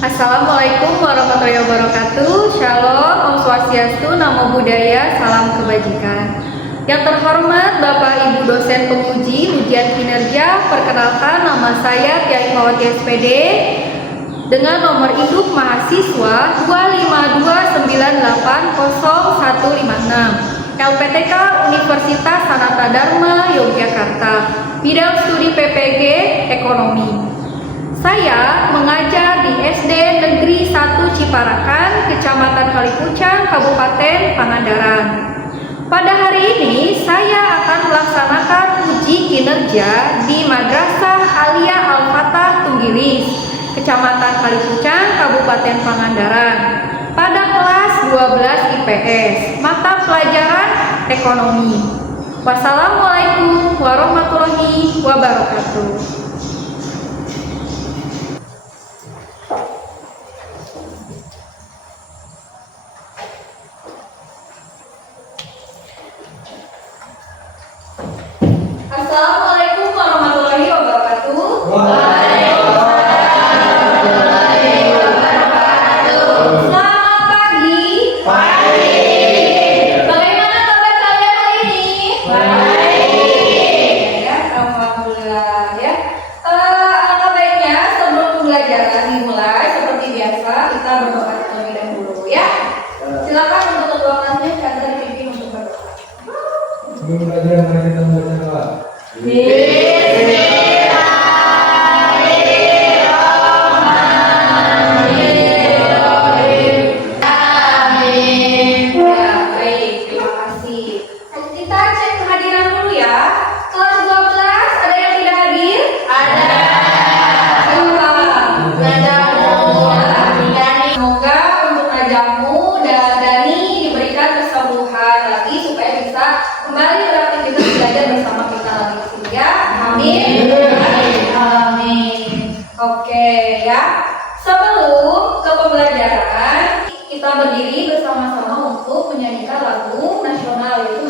Assalamualaikum warahmatullahi wabarakatuh. Shalom, Om Swastiastu, Namo Buddhaya, salam kebajikan. Yang terhormat Bapak Ibu dosen penguji ujian kinerja, perkenalkan nama saya Tia Imawati SPD dengan nomor induk mahasiswa 252980156. LPTK Universitas Sanata Dharma Yogyakarta, bidang studi PPG Ekonomi. Saya mengajar di SD Negeri 1 Ciparakan, Kecamatan Kalipucang, Kabupaten Pangandaran. Pada hari ini saya akan melaksanakan uji kinerja di Madrasah Alia Al-Fatah Tunggilis, Kecamatan Kalipucang, Kabupaten Pangandaran, pada kelas 12 IPS, mata pelajaran ekonomi. Wassalamualaikum warahmatullahi wabarakatuh. Assalamualaikum warahmatullahi wabarakatuh. Oke ya, sebelum ke pembelajaran kita berdiri bersama-sama untuk menyanyikan lagu nasional yaitu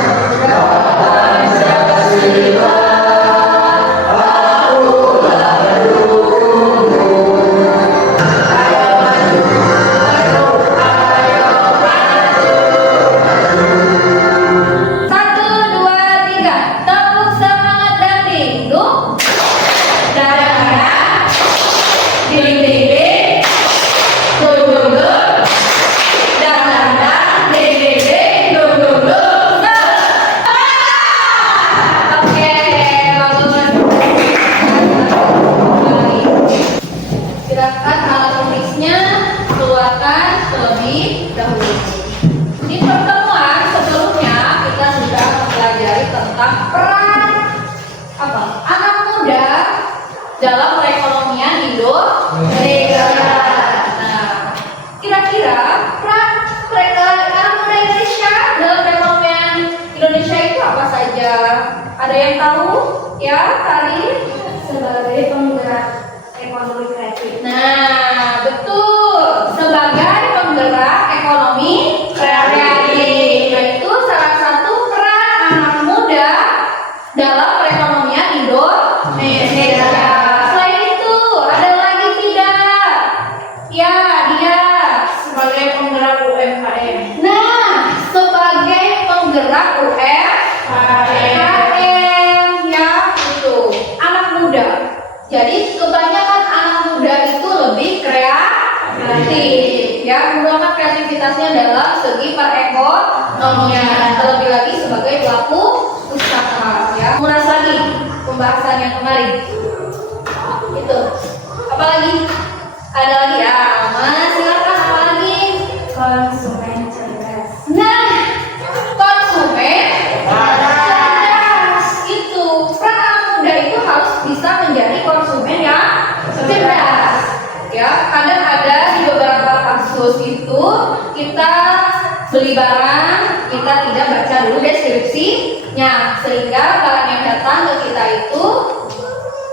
dalam perekonomian Indonesia. Nah, kira-kira peran anak muda Indonesia dalam perekonomian Indonesia itu apa saja? Ada yang tahu? Ya, Tari? Sebagai penggerak ekonomi kreatif. Nah, betul. Sebagai penggerak ekonomi kreatif. Itu salah satu peran anak muda dalam perekonomian Indonesia. Jadi kebanyakan anak muda itu lebih kreatif, ya, menggunakan kreativitasnya dalam segi perekonomian, terlebih lagi sebagai pelaku usaha, ya. Mengulas lagi pembahasan yang kemarin. Itu. Apalagi? Ada lagi ya, Mas, silakan apa lagi? Konsumen cerdas. Nah, konsumen cerdas itu peran anak muda itu harus bisa menjadi konsumen yang cerdas. Ya, kadang ada di beberapa kasus itu kita beli barang, kita tidak baca dulu deskripsinya, sehingga barang yang datang ke kita itu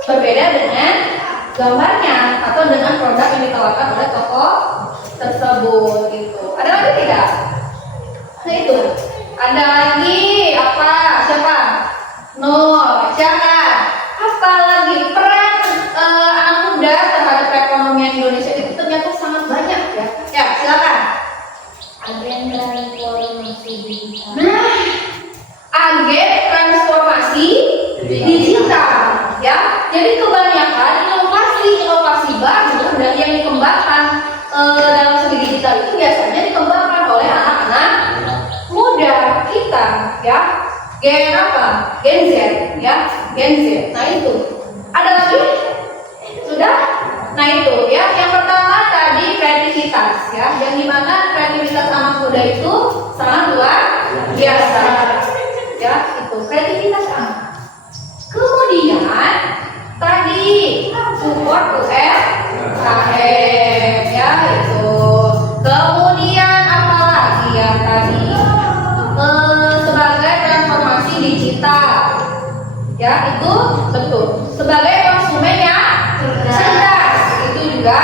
berbeda dengan gambarnya atau dengan produk yang ditawarkan oleh toko tersebut. Gitu. Ada lagi tidak? Nah itu. Ada lagi apa? Siapa? Nol. Jangan. Apa lagi peran anak muda terhadap perekonomian Indonesia itu ternyata dalam segi digital itu biasanya dikembangkan oleh anak-anak muda kita, ya. Gen apa? Gen Z, ya. Gen Z. Nah itu. Ada lagi? Sudah? Nah itu, ya. Yang pertama tadi kreativitas, ya. Yang dimana kreativitas anak muda itu sangat luar biasa, ya. Itu kreativitas anak. Kemudian tadi support UMKM, ya itu. Kemudian apa lagi ya tadi? Sebagai transformasi digital, ya itu betul. Sebagai konsumen yang cerdas, itu juga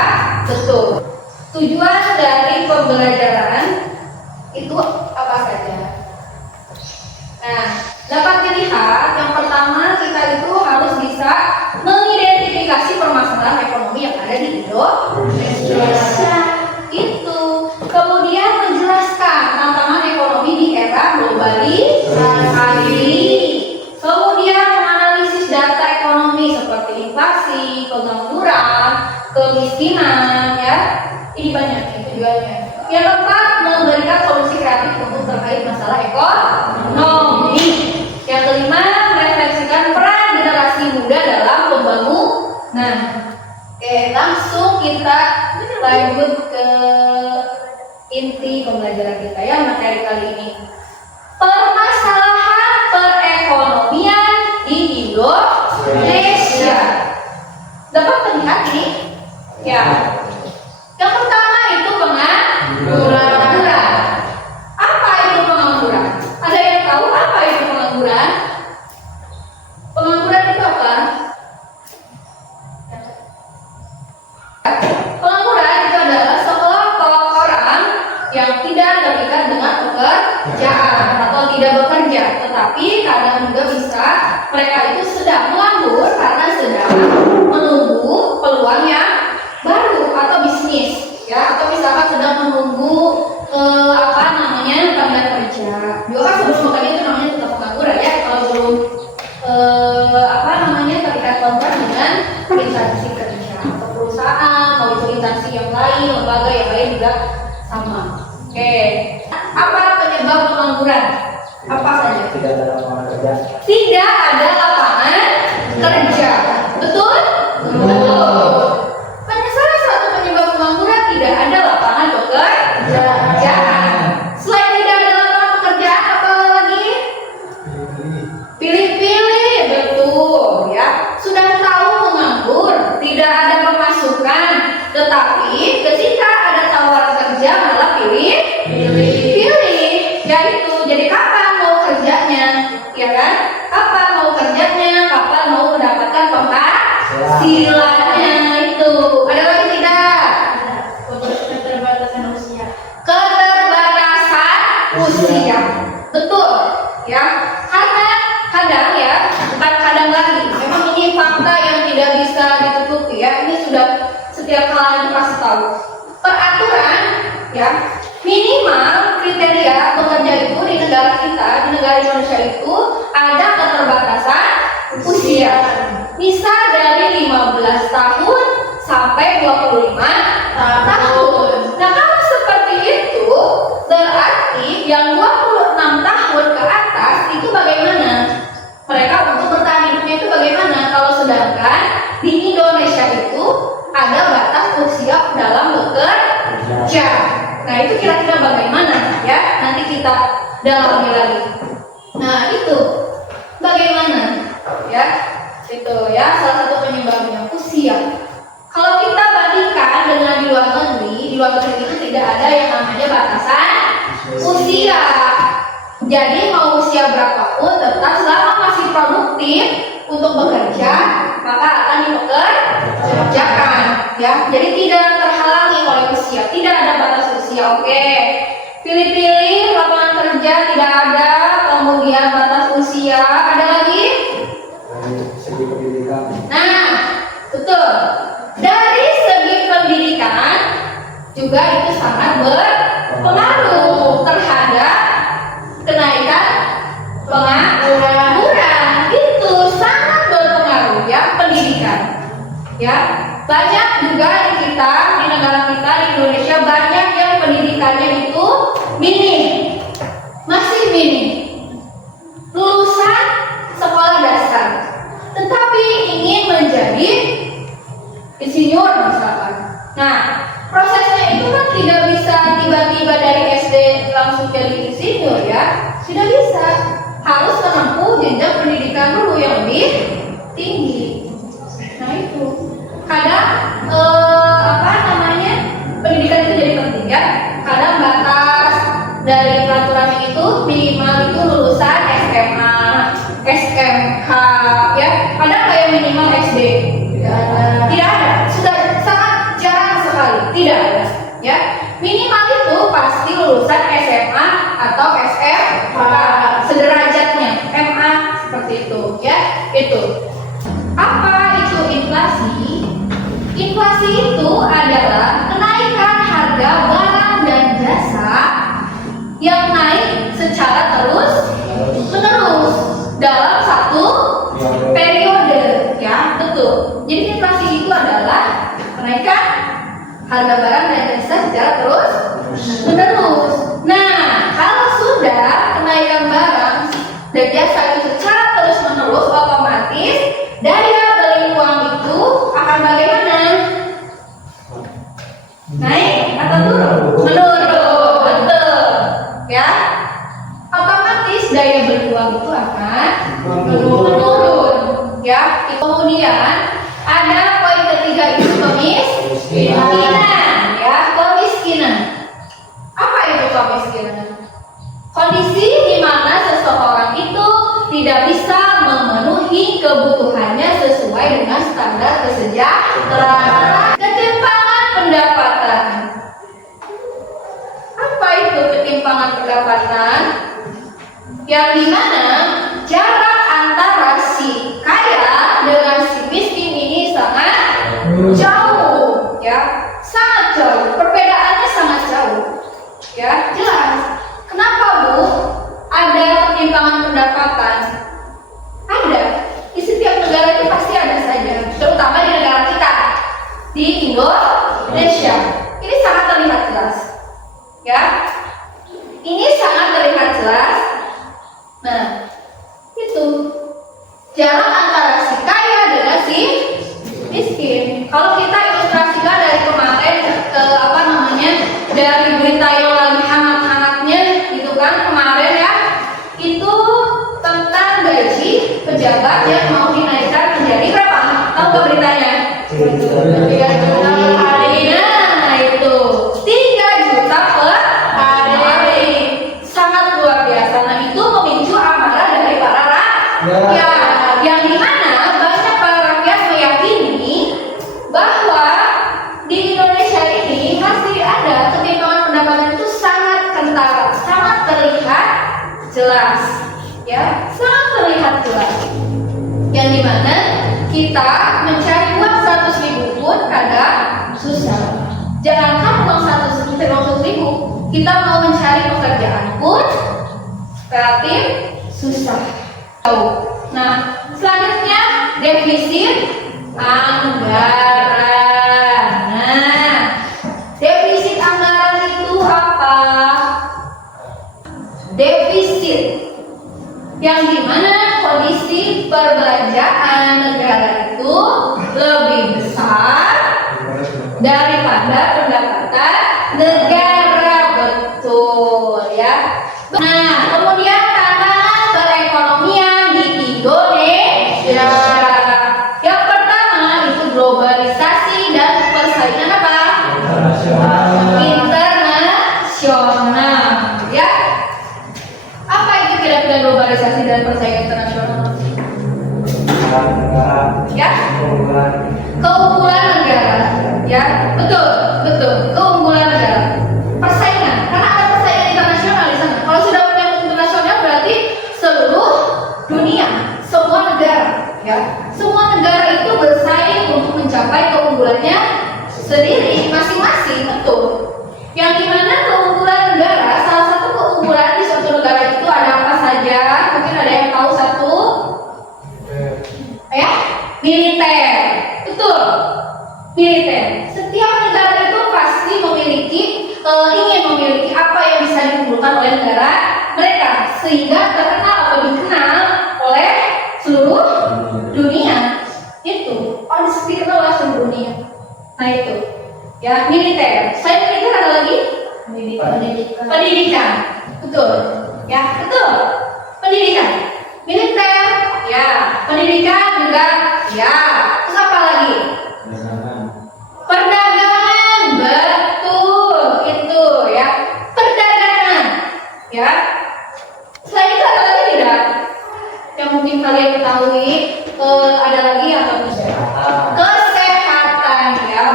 betul. Tujuan dari pembelajaran itu apa saja? Nah, dapat dilihat yang pertama kita itu harus bisa mengidentifikasi permasalahan ekonomi yang ada di Indonesia. Itu. Kemudian menjelaskan tantangan ekonomi di era globalisasi. Kemudian menganalisis data ekonomi seperti inflasi, pengangguran, kemiskinan, ya. Ini banyak tujuannya. Yang keempat, memberikan solusi kreatif untuk terkait masalah ekonomi. Yang kelima, merefleksikan peran generasi muda dalam pembangunan. Oke, langsung kita lanjut ke inti pembelajaran kita ya materi kali ini. Permasalahan perekonomian di Indonesia. Dapat melihat ini? Ya. Yang pertama itu pengangguran. Apa itu pengangguran? Ada yang tahu apa itu pengangguran? Pengangguran itu apa? Pengangguran itu adalah sekelompok orang yang tidak terikat dengan pekerjaan atau tidak bekerja, tetapi kadang juga bisa mereka itu sedang menganggur karena sedang menunggu peluang yang baru atau bisnis, ya, atau misalkan sedang menunggu panggilan kerja. Juga kan sebelum bekerja itu namanya tetap pengangguran ya, kalau belum terikat kontrak dengan instansi kerja atau perusahaan, mau itu instansi yang lain, lembaga yang lain juga sama. Oke, apa penyebab pengangguran? Apa saja? Tidak ada lapangan kerja. Tidak ada lapangan kerja. Betul? Betul. Salah satu penyebab pengangguran tidak ada lapangan pekerjaan. Selain tidak ada lapangan pekerjaan, apa lagi? Pilih-pilih, betul ya. Sudah tahu menganggur, tidak ada pemasukan, tetapi ketika ada tawaran kerja malah pilih. Yaitu, jadi kapan mau kerjanya, ya kan? Kapan mau kerjanya, kapan mau mendapatkan penghasilannya itu. Ada lagi tidak? Keterbatasan usia. Keterbatasan usia, betul, ya. Karena kadang ya, bukan kadang lagi. Memang ini fakta yang tidak bisa ditutupi ya. Ini sudah setiap kali dikasih tahu. Peraturan, ya. Minimal kriteria pekerja itu di negara kita, di negara Indonesia itu ada keterbatasan usia. Bisa dari 15 tahun sampai 25 tahun. Nah, kalau seperti itu, berarti yang 26 tahun ke atas itu bagaimana? Mereka untuk bertahan hidupnya itu bagaimana? Kalau sedangkan di Indonesia itu ada batas usia dalam bekerja. Nah, itu kira-kira bagaimana ya? Nanti kita dalami lagi. Nah, itu bagaimana ya? Itu ya salah satu penyebabnya usia. Kalau kita bandingkan dengan di luar negeri itu tidak ada yang namanya batasan usia. Jadi mau usia berapapun tetap selama masih produktif untuk bekerja, maka akan dipekerjakan ya. Jadi tidak terhalangi oleh usia, tidak ada batas usia. Oke. Pilih-pilih lapangan kerja tidak ada, kemudian batas usia, ada lagi? Segi pendidikan. Nah, betul. Dari segi pendidikan juga itu sangat berpengaruh terhadap kenaikan pengangguran. Itu sangat berpengaruh ya pendidikan. Ya. Banyak juga di negara kita di Indonesia banyak yang pendidikannya itu minim, masih minim, lulusan sekolah dasar, tetapi ingin menjadi insinyur misalkan. Nah, prosesnya itu kan tidak bisa tiba-tiba dari SD langsung jadi insinyur ya, tidak bisa, harus menempuh jenjang pendidikan dulu yang lebih tinggi. Nah itu kadang pendidikan itu jadi penting ya. Kadang batas dari peraturan itu minimal itu lulusan SMA, SMK ya. Kadang kayak minimal SD. Tidak ada. Sudah sangat jarang sekali. Tidak ada. Ya. Minimal itu pasti lulusan SMA atau SMK. Sederajatnya MA seperti itu ya. Itu. Apa itu inflasi? Inflasi itu adalah kenaikan harga barang dan jasa yang naik secara terus-menerus dalam satu periode, ya betul. Jadi inflasi itu adalah kenaikan harga barang dan jasa secara terus-menerus. Nah, kalau sudah kenaikan barang dan jasa itu secara terus-menerus, otomatis daya beli uang itu akan bagaimana? Naik atau turun? Menurun, betul. Ya, otomatis daya beli uang itu akan menurun. Ya, kemudian ada poin ketiga itu kemiskinan. Ya, kemiskinan. Apa itu kemiskinan? Kondisi di mana seseorang itu tidak bisa memenuhi kebutuhannya sesuai dengan standar kesejahteraan. Ketimpangan pendapatan. Apa itu ketimpangan pendapatan? Yang dimana jarak antara si kaya dengan si miskin ini sangat jauh, ya, sangat jauh. Perbedaannya sangat jauh, ya, jelas. Kenapa Bu? Ada ketimpangan pendapatan? Ada. Di setiap negara itu pasti ada saja, terutama di negara kita, di Indonesia. Ini sangat terlihat jelas, ya. Ini sangat terlihat jelas. Nah, itu jarak antara si kaya dengan si miskin. Kalau kita ilustrasikan dari kemarin dari berita yang lagi hangat-hangatnya, gitu kan kemarin ya, itu tentang gaji pejabat yang mau dinaikkan menjadi berapa? Tahu nggak beritanya? 3 juta per hari. Nah itu 3 juta per hari, sangat luar biasa. Nah itu memicu amarah dari para rakyat, yang dimana banyak para rakyat meyakini bahwa di Indonesia ini masih ada ketimpangan pendapatan itu sangat kental, sangat terlihat jelas, ya, sangat terlihat jelas. Yang dimana kita mencari uang 100.000 pun kadang susah. Jangankan uang 100.000, kita mau mencari pekerjaan pun relatif susah. Nah, selanjutnya defisit anggaran. Nah, defisit anggaran itu apa? Defisit yang dimana kondisi perbelanjaan negara itu lebih besar daripada pendapatan negara, betul ya. Nah, kemudian tantangan perekonomian di Indonesia. Yang pertama itu globalisasi dan persaingan apa? Internasional. Ya. Apa itu kira-kira globalisasi dan persaingan internasional? Ya. Keunggulan negara. Ya, betul, betul. Keunggulan negara. Persaingan, karena ada persaingan internasional di sana. Kalau sudah punya internasional berarti seluruh dunia, semua negara, ya. Semua negara itu bersaing untuk mencapai keunggulannya sendiri, masing-masing, betul. Yang dimana keunggulan negara, salah satu keunggulan di suatu negara itu ada apa saja? Mungkin ada yang tahu satu? Ya, militer, betul. militer. Setiap negara itu pasti ingin memiliki apa yang bisa diunggulkan oleh negara mereka, sehingga terkenal atau dikenal oleh seluruh dunia. Itu dikenal oleh seluruh dunia. Nah itu ya, militer. Selain militer ada lagi pendidikan. Betul ya, betul. Pendidikan, militer ya, pendidikan juga ya. Terus apa lagi? Perdagangan, betul, itu ya, perdagangan ya. Selain itu ada lagi tidak yang mungkin kalian ketahui? Ada lagi atau tidak? Kesehatan ya,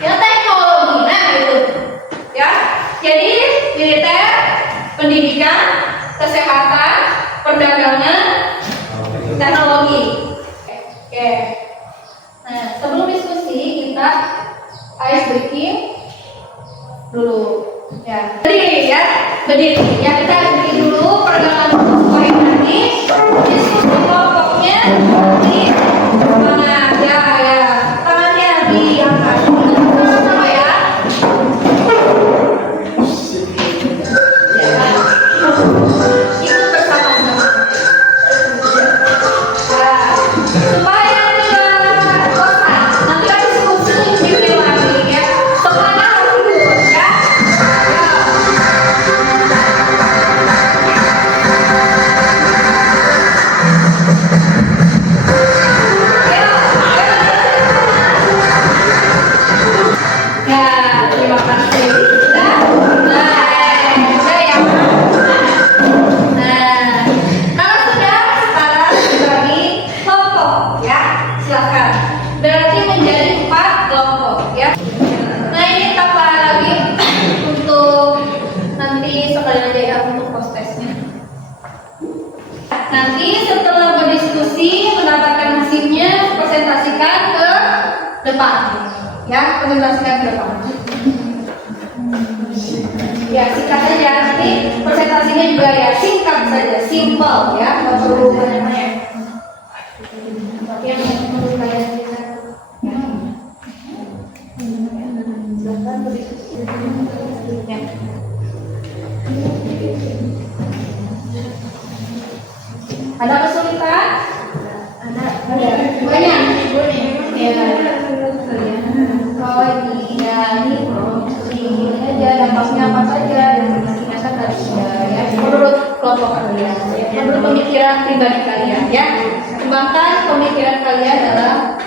ya, teknologi. Nah itu ya, jadi militer, pendidikan, kesehatan, perdagangan, teknologi. Oke. Nah, sebelum diskusi kita ice breaking dulu ya. Berdiri ya, berdiri ya, kita ice breaking dulu, perkenalan poin tadi, diskusi kelompoknya di mana ya, tangannya diangkat sama ya. Ikut bersama-sama. Supaya tidak bosan, nanti kan diskusi di lagi ya. Semuanya harus dulu ya. Ya, terima kasih. Sudah ya. Nah, kalau sudah, sekarang dibagi kelompok ya, silakan. Berarti menjadi 4 kelompok ya. Nah ini tambah lagi untuk nanti sekalian aja ya, untuk post testnya. Nanti setelah berdiskusi mendapatkan hasilnya, presentasikan ke depan ya, presentasikan ke depan. Ya, singkat saja, nanti presentasinya juga ya singkat saja, simple ya, nggak perlu banyak-banyak. Tapi yang perlu kalian lihat ya. Silakan berdiskusi. Ya. Ada kesulitan? Ada. Banyak. Ya. Oh iya, ini aja dampaknya apa saja, dan berdasarkan tadi ya, menurut kelompok kalian, ya, menurut pemikiran pribadi kalian ya, kembangkan pemikiran kalian dalam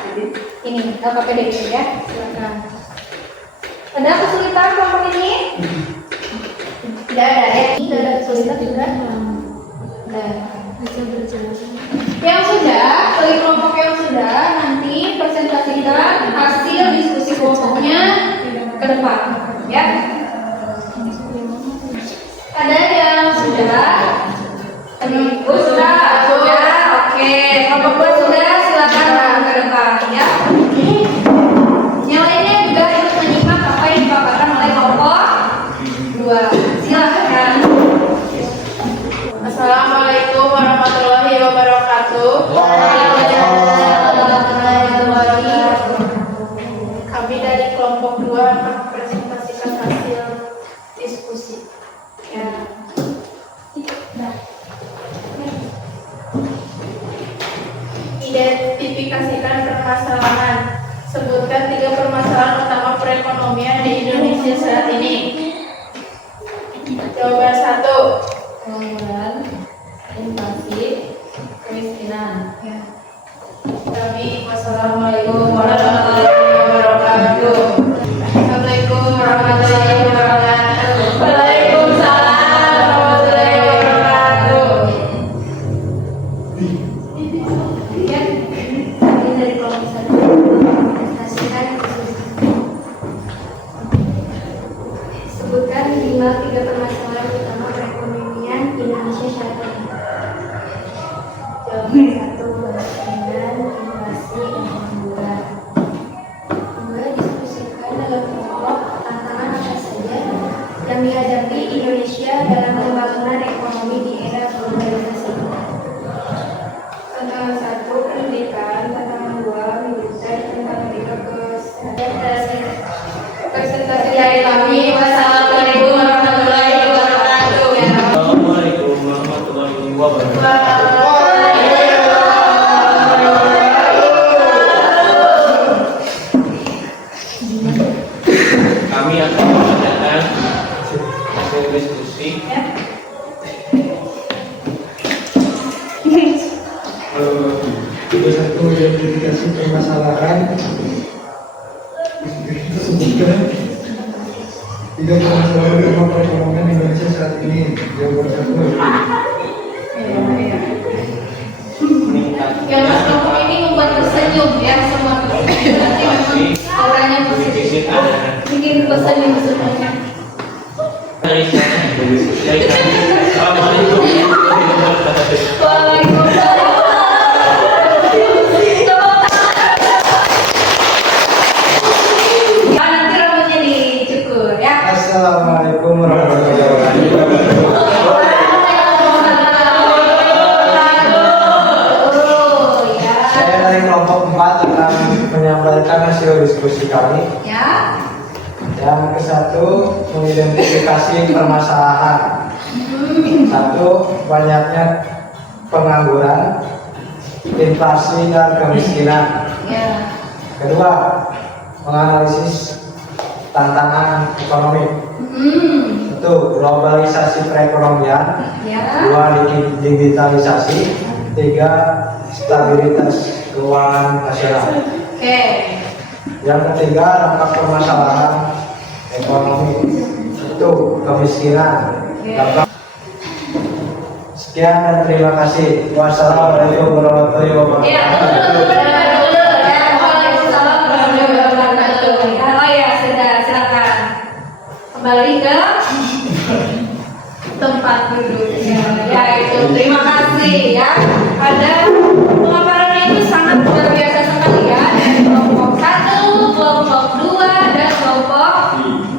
ini KPDP ya. Silakan. Ada kesulitan kelompok ini? Tidak ada ya, tidak ada kesulitan juga. Nah, yang sudah, bagi kelompok yang sudah, nanti presentasikan hasil diskusi kelompoknya ke depan ya. Ada yang sudah? Sudah, oke. Kelompok sudah, silakan ke depan ya. Yang lainnya juga ikut menyimak apa yang dipaparkan oleh kelompok 2. Silakan. Assalamualaikum warahmatullahi wabarakatuh. Kami dari kelompok 2 akan mempresentasikan hasil diskusi. Ya. Identifikasikan permasalahan. Sebutkan 3 permasalahan utama perekonomian di Indonesia saat ini. Jawaban 1. Pengangguran, inflasi, kemiskinan. Ya. Kami wassalamualaikum warahmatullahi wabarakatuh. Assalamualaikum warahmatullahi wabarakatuh. Waalaikumsalam warahmatullahi wabarakatuh. Ya, ini dari kelompok 1. Presentasikan sebutkan 3 permasalahan utama perekonomian Indonesia saat ini. Jawaban 1, kemiskinan, inflasi, dan pengangguran. Tiga permasalahan utama perekonomian Indonesia saat ini. Jawaban satu. Yang Mas Novo ini membuat tersenyum ya, semua tersenyum. Berarti memang auranya positif. Bikin tersenyum semuanya. Nanti rambutnya dicukur ya. Assalamualaikum warahmatullahi wabarakatuh. Saya dari kelompok 4 akan menyampaikan hasil diskusi kami. Ya. Yang ke-1, mengidentifikasi permasalahan. 1, banyaknya pengangguran, inflasi dan kemiskinan. Ya. Kedua, menganalisis tantangan ekonomi. 1, globalisasi perekonomian. Ya. 2, digitalisasi. 3, stabilitas keuangan nasional. Oke. Yang ketiga, dampak permasalahan ekonomi. 1, kemiskinan. Dampak. Sekian dan terima kasih. Wassalamualaikum warahmatullahi Ya, wabarakatuh. dulu. Ya, waalaikumsalam warahmatullahi wabarakatuh. Oh ya, sudah, silakan. Kembali ke tempat duduknya. Ya, itu. Terima kasih ya. Ada pemaparannya itu sangat luar biasa sekali ya. Dari kelompok 1, kelompok 2, dan kelompok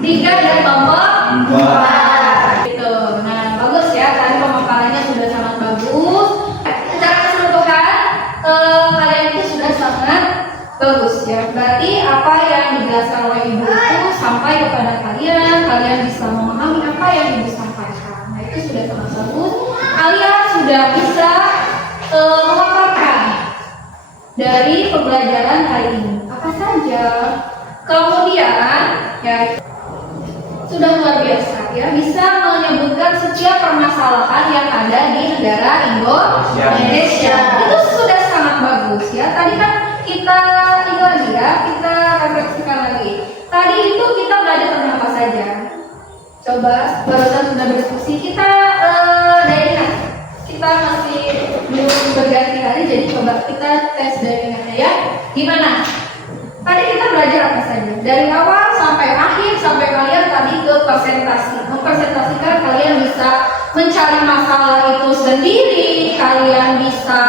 3 dan kelompok 4. Gitu. Nah, bagus ya. Tadi pemaparannya sudah sangat bagus. Secara keseluruhan kalian itu sudah sangat bagus ya. Berarti apa yang dijelaskan oleh ibu itu sampai kepada kalian, kalian bisa memahami apa yang ibu sampaikan. Nah, itu sudah sangat bagus. Kalian sudah bisa memaparkan dari pembelajaran hari ini apa saja. Kemudian ya sudah luar biasa ya, bisa menyebutkan setiap permasalahan yang ada di negara Indonesia. Itu sudah sangat bagus ya. Tadi kan kita ini lagi ya, kita refleksikan lagi. Tadi itu kita belajar tentang apa saja. Coba barusan sudah berdiskusi, kita dari ingat. Kita masih belum berganti hari, jadi coba kita tes dari ingatnya ya. Gimana? Tadi kita belajar apa saja? Dari awal sampai akhir, sampai kalian tadi ke presentasi. Mempresentasikan kalian bisa mencari masalah itu sendiri, kalian bisa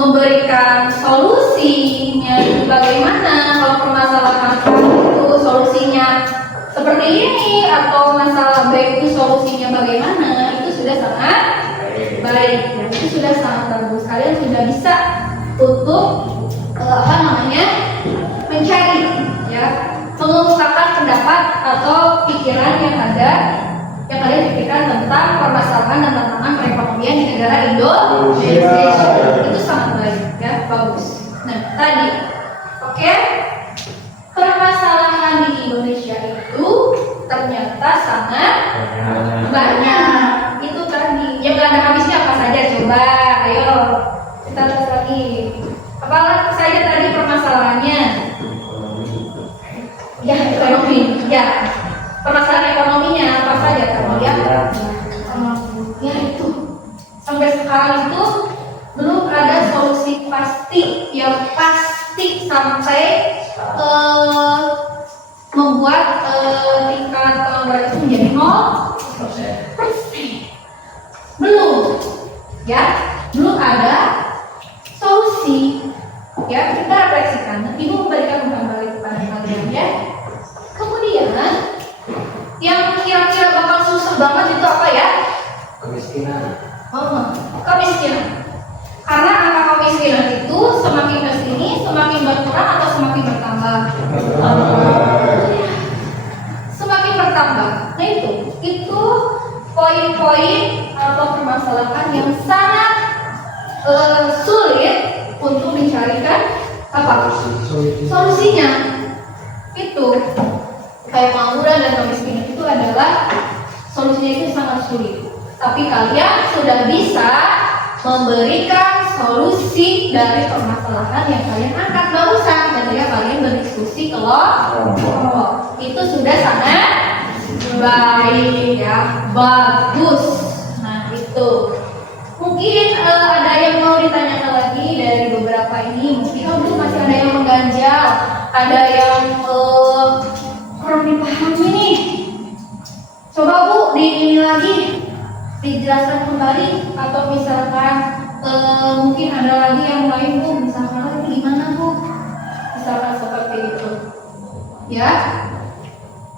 memberikan solusinya bagaimana kalau permasalahan itu solusinya seperti ini, atau masalah B itu solusinya bagaimana, itu sudah sangat baik ya. Itu sudah sangat bagus. Kalian sudah bisa untuk mencari ya, mengungkapkan pendapat atau pikiran yang ada yang kalian pikirkan tentang permasalahan dan tantangan perekonomian di negara Indonesia. Itu sangat baik ya, bagus. Nah, tadi oke, permasalahan di Indonesia itu ternyata sangat banyak. Itu tadi yang belanda habisnya apa saja, coba ayo kita tes lagi. Apa saja tadi permasalahannya? Ya, ekonomi. Ya, permasalahan ekonominya apa saja? Kemudian ya itu sampai sekarang itu belum ada solusi pasti yang pasti sampai membuat tingkat pengangguran itu menjadi 0%. Belum, ya, belum ada solusi. Ya, kita refleksikan. Ibu memberikan umpan balik kepada kalian ya. Kemudian yang kira-kira bakal susah banget itu apa ya? Kemiskinan. Kemiskinan. Karena angka kemiskinan itu semakin kesini semakin berkurang atau semakin bertambah? Semakin bertambah. Nah itu poin-poin atau permasalahan yang sangat sulit untuk mencarikan apa solusinya. Itu kayak pengangguran dan kemiskinan itu adalah solusinya itu sangat sulit. Tapi kalian sudah bisa memberikan solusi dari permasalahan yang kalian angkat barusan ketika kalian berdiskusi kelompok. baik ya, bagus. Nah itu mungkin ada yang mau ditanyakan lagi dari beberapa ini. Mungkin masih ada yang mengganjal, ada yang kurang dipahami nih. Coba Bu ini lagi dijelaskan kembali, atau misalkan mungkin ada lagi yang lain Bu, misalkan gimana Bu, misalkan seperti itu ya.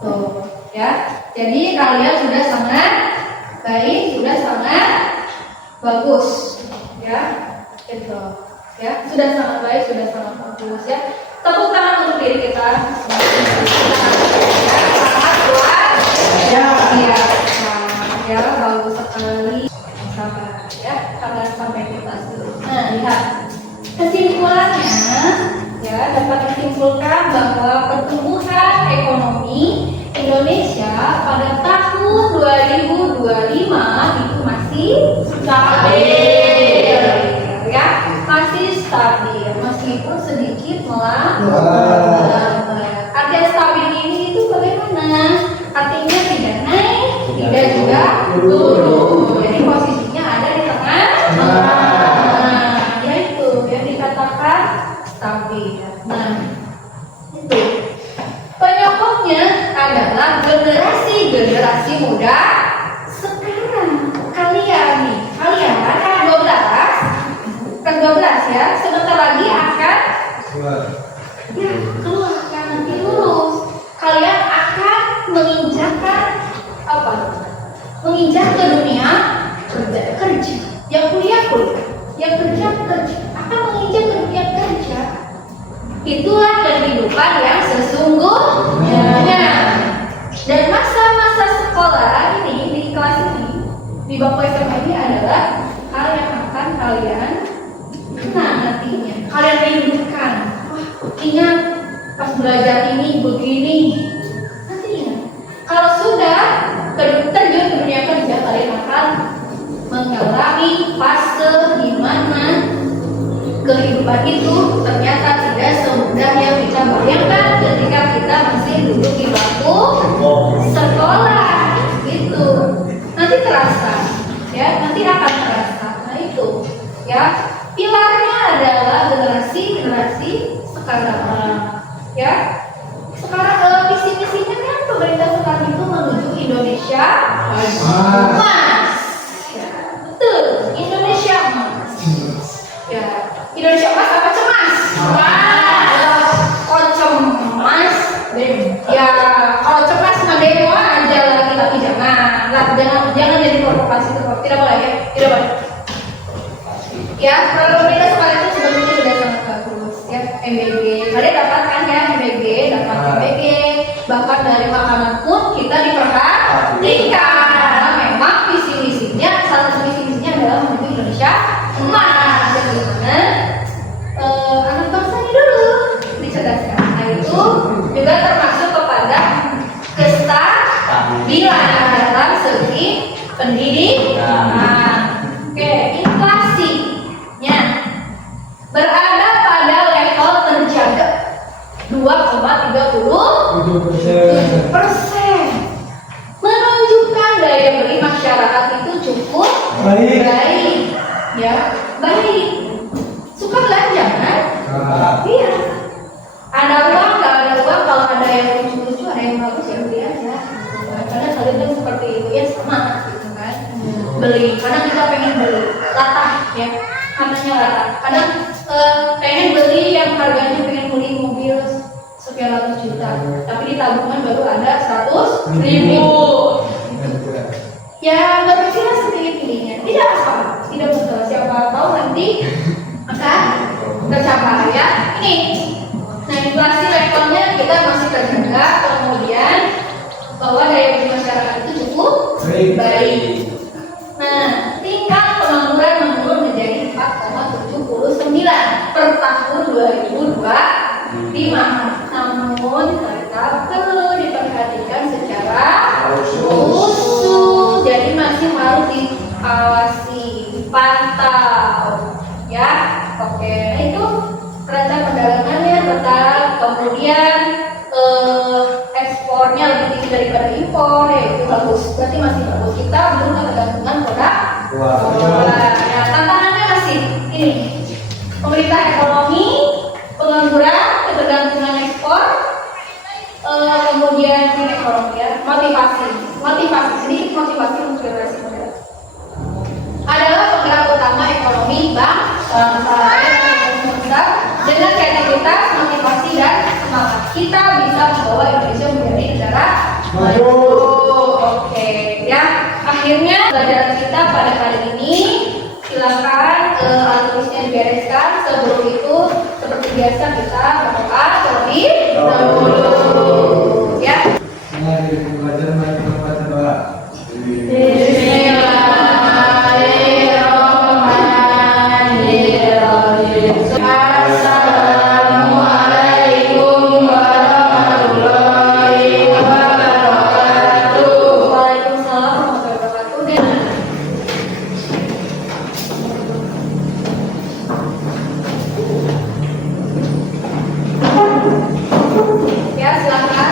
Tuh ya, jadi kalian sudah sangat baik, sudah sangat bagus ya, gitu ya, sudah sangat baik, sudah sangat bagus ya. Tepuk tangan untuk diri kita. Sangat kuat ya, ya, bagus sekali. Sabar ya, sabar sampai kita dulu. Nah, lihat kesimpulannya ya, dapat disimpulkan bahwa pertumbuhan ekonomi Indonesia pada tahun 2025 itu masih stabil ya, masih stabil meskipun sedikit melambat. Artinya stabil ini itu bagaimana? Artinya tidak naik, tidak juga turun. Jadi posisinya ada di tengah. Yaitu yang dikatakan stabil. Nah, itu penyokongnya adalah generasi muda sekarang. Kalian nih, kalian kan 12 ya, sebentar lagi akan ya keluar, akan nanti lulus. Kalian akan menginjakkan apa? Menginjak ke dunia kerja. Yang kuliah, yang kerja akan menginjak ke dunia kerja. Itulah kehidupan yang sesungguhnya. Dan masa-masa sekolah ini di kelas ini, di bangku SMA ini adalah hal yang akan kalian kenang nantinya. Kalian rindukan. Wah, ingat pas belajar ini begini. Nanti ingat. Kalau sudah terjun ke dunia kerja, kalian akan mengalami fase di mana kehidupan itu ternyata tidak semudah yang kita bayangkan ketika kita masih duduk di bangku sekolah gitu. Nanti terasa ya, nanti akan terasa. Nah itu ya, pilarnya adalah generasi sekarang ya. Sekarang visi-misinya kan pemerintah sekarang itu menuju Indonesia emas ya, betul, Indonesia emas ya. Indonesia emas apa cemas? Kalau cemas, ya kalau cemas ngedemo aja lagi, tapi jangan jadi provokasi, tidak boleh ya, tidak boleh. Ya, kalau pemerintah sekarang itu sebetulnya sudah sangat bagus ya. MBG, kalian dapatkan ya, MBG, bahkan dari makanan pun kita diperhatikan. Karena memang visi-misinya, salah satu visi-misinya adalah menuju Indonesia emas. Bagaimana anak bangsa ini dulu dicerdaskan. Nah itu juga termasuk kepada kestabilan dalam segi pendidikan. Oke, inflasinya berada pada level terjaga 2,37%, menunjukkan daya beli masyarakat itu cukup baik ya, baik. Suka belanja kan? Iya. Ada uang, nggak ada uang, kalau ada yang lucu-lucu, ada yang bagus ya beli aja. Karena kalian kan seperti itu ya, sama gitu kan. Beli, kadang kita pengen beli latah ya, namanya latah. Kadang pengen beli yang harganya, pengen beli mobil sekian ratus juta, tapi di tabungan baru ada 100.000. Ya berpikirlah sedikit-sedikitnya, tidak apa, tidak masalah. Siapa tahu nanti akan tercapai ya. Ini, nah inflasi levelnya kita masih terjaga, kemudian bahwa daya beli masyarakat itu cukup baik. Nah, tingkat pengangguran menurun menjadi 4,79 per tahun 2025. Namun tetap perlu diperhatikan secara khusus, jadi masih harus diawasi, dipantau ya. Oke, nah itu neraca perdagangannya tetap, kemudian ekspornya lebih tinggi daripada impor, yaitu guru ketergantungan produk. Wah. Nah, tantangannya masih ini. Pemerintah ekonomi, pengangguran, ketergantungan ekspor, kemudian ekonomi ya, motivasi sedikit motivasi untuk generasi muda adalah penggerak utama ekonomi bangsa. Dengan kreativitas, motivasi dan semangat kita bisa membawa Indonesia menjadi negara maju. Oke ya, akhirnya pelajaran kita pada kali ini silakan alat tulisnya dibereskan. Sebelum itu seperti biasa kita berdoa terlebih dahulu ya. Mari belajar membaca doa. Assalamualaikum warahmatullahi wabarakatuh. Waalaikumsalam warahmatullahi wabarakatuh. Ya, silakan.